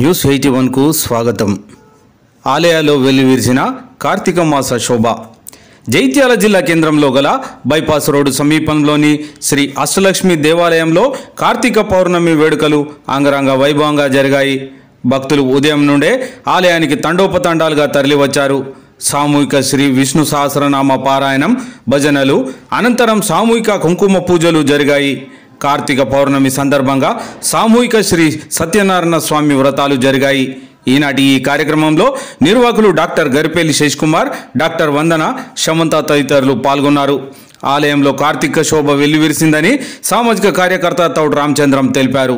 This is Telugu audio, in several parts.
న్యూస్ 81 కు స్వాగతం. ఆలయాల్లో వెల్లివిరిసిన కార్తీక మాస శోభ. జైత్యాల జిల్లా కేంద్రంలో గల బైపాస్ రోడ్డు సమీపంలోని శ్రీ అష్టలక్ష్మి దేవాలయంలో కార్తీక పౌర్ణమి వేడుకలు అంగరంగ వైభవంగా జరిగాయి. భక్తులు ఉదయం నుండే ఆలయానికి తండోపతండాలుగా తరలివచ్చారు. సామూహిక శ్రీ విష్ణు సహస్రనామ పారాయణం, భజనలు అనంతరం సామూహిక కుంకుమ పూజలు జరిగాయి. కార్తీక పౌర్ణమి సందర్భంగా సామూహిక శ్రీ సత్యనారాయణ స్వామి వ్రతాలు జరిగాయి. ఈనాటి ఈ కార్యక్రమంలో నిర్వాహకులు డాక్టర్ గరిపేలి శేష్ కుమార్, డాక్టర్ వందన, శమంత తదితరులు పాల్గొన్నారు. ఆలయంలో కార్తీక శోభ వెల్లివిరిసిందని సామాజిక కార్యకర్త తౌడు రామచంద్రం తెలిపారు.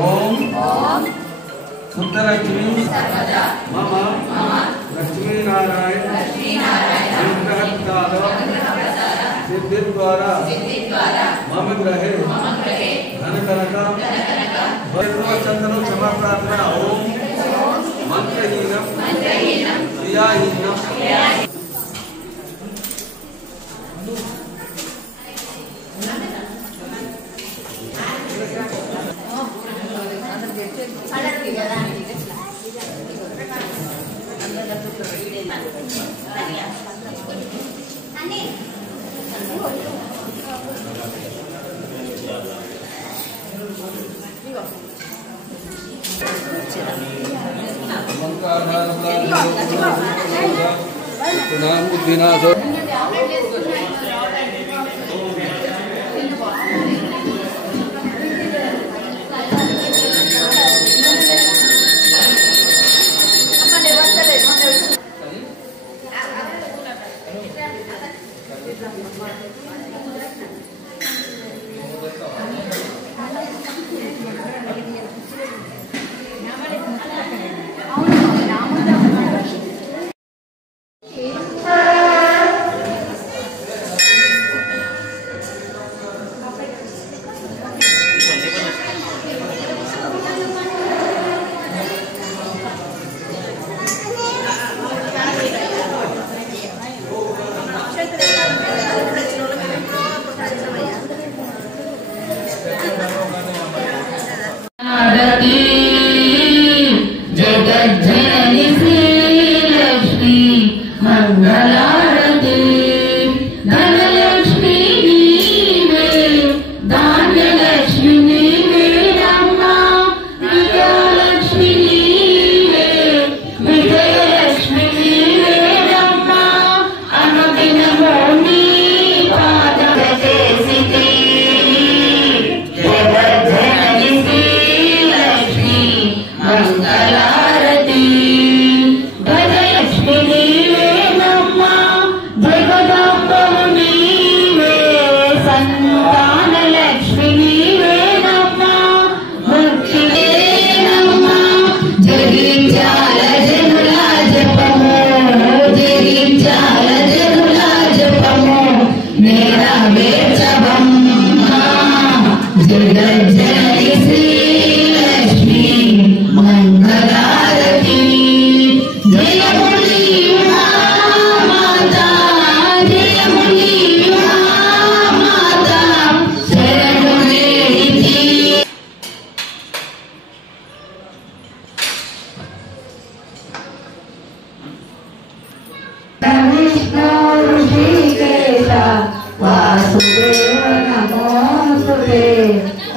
ओम शुद्धलक्ष्मी मम लक्ष्मी नारायण सिद्धिद्वारा मम गृहे धनकनक चंदन क्षमा प्रार्थना। ओम मंत्रहीनम क्रियाहीनम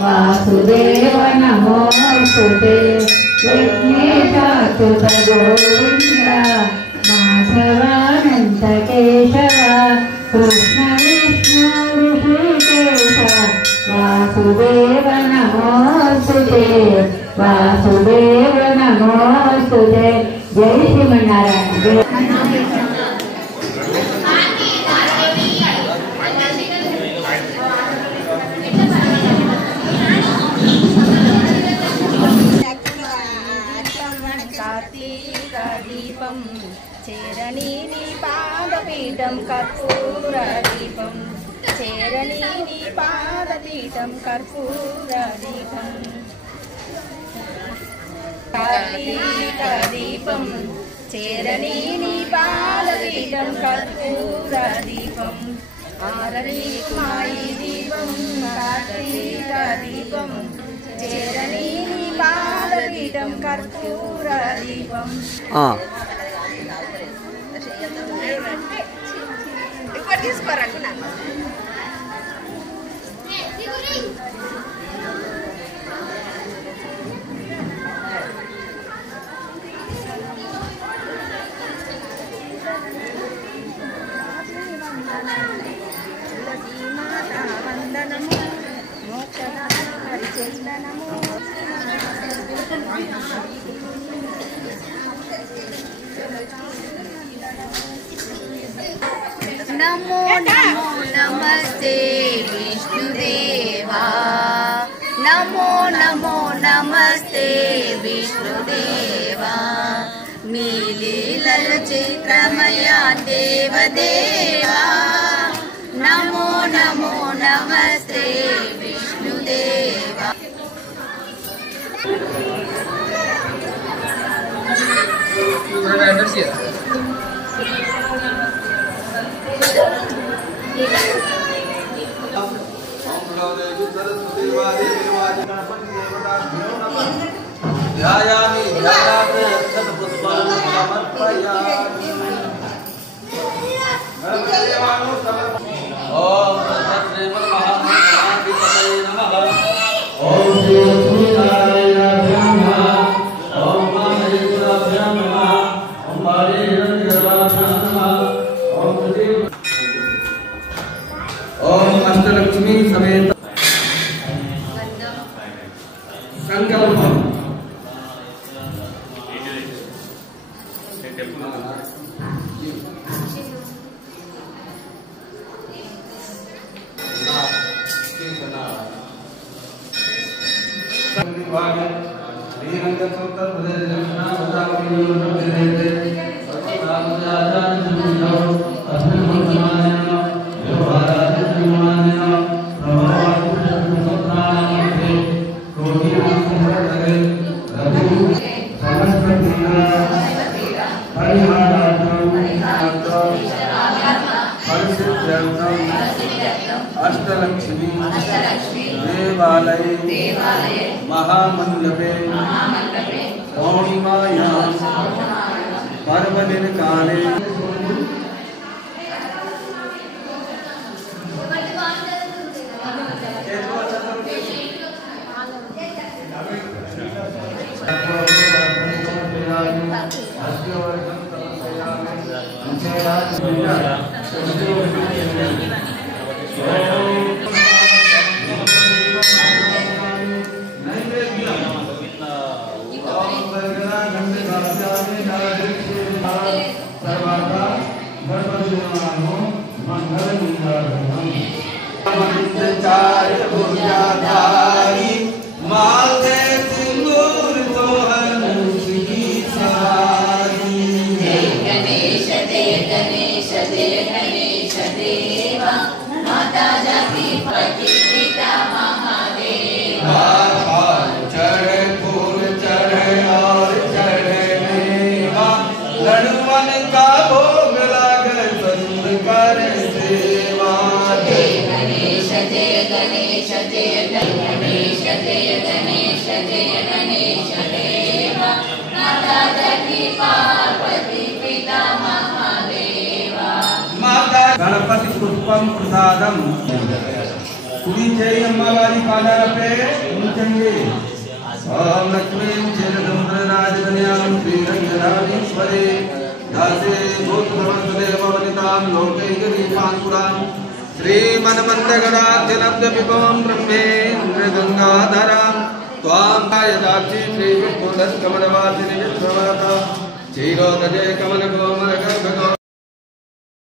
वासुदेव नमोस्तुते विघ्नेशाच्युत गोविन्द माधवानन्द केशव कृष्ण विष्णु ऋषिकेश वासुदेव नमोस्तुते वासुदेव नमोस्तुते जय श्रीमन्नारायण। दीपं चेरणी पादपीठं कर्पूरदीपं चेरणी पादपीठं कर्पूरदीपं कार्तीकदीपं चेरणी पादपीठं कर्पूरदीपं आरतीमायी दीपं कार्तीकदीपं चेरणी पादपीठं कर्पूरदीपं వందనము మోక్షదానము नमो नमो नमस्ते विष्णुदेवा नमो नमो नमस्ते विष्णुदेवा मीलीलल चित्रमया देवदेवा नमो नमो नमस्ते विष्णुदेवा। ध्यायामि ध्यायामि पुष्पं समर्पयामि। ओम तत्श्री महागणाधिपतये नमः। ओम श्री लक्ष्मीनारायणाभ्यां नमः। ओम महेश्वराभ्यां नमः। ओम हरिहरभ्यां नमः। ओम अष्टलक्ष्मी समेत संकल्पम अष्टलक्ष्मी देवालये महामंडपे पौर्णिमायां पर्वदिन काले माथे सिंदूर तोहर की सारी गणेश देवा माता जाति पति पिता महादेवा चढ़े फूल चढ़े और चढ़े मेवा लड़ुमन का भोग लागे संग कर सेवा गणेश जय गणेश जय गणेश जय गणेश जय गणेश देवा माता जाति पार्वती पिता महादेवा माता गणपति पुष्पम प्रसादम कुड़ी चाहिए अम्मावारी पादारपे उंचंगे ओम लक्ष्मी चेदुंद्र राजकन्यां श्रीरंगनाथीश्वरे दासे भूतभवदेववनितां लोकैकदीपांकुरां श्रीमन्मन्दगणाद्यनब्दविभवं ब्रह्मेन्द्र गंगाधरां त्वां यदाक्षी श्रीविष्णुदत्कमलवासिनि विश्ववरता क्षीरोदजे कमलकोमलगर्भगो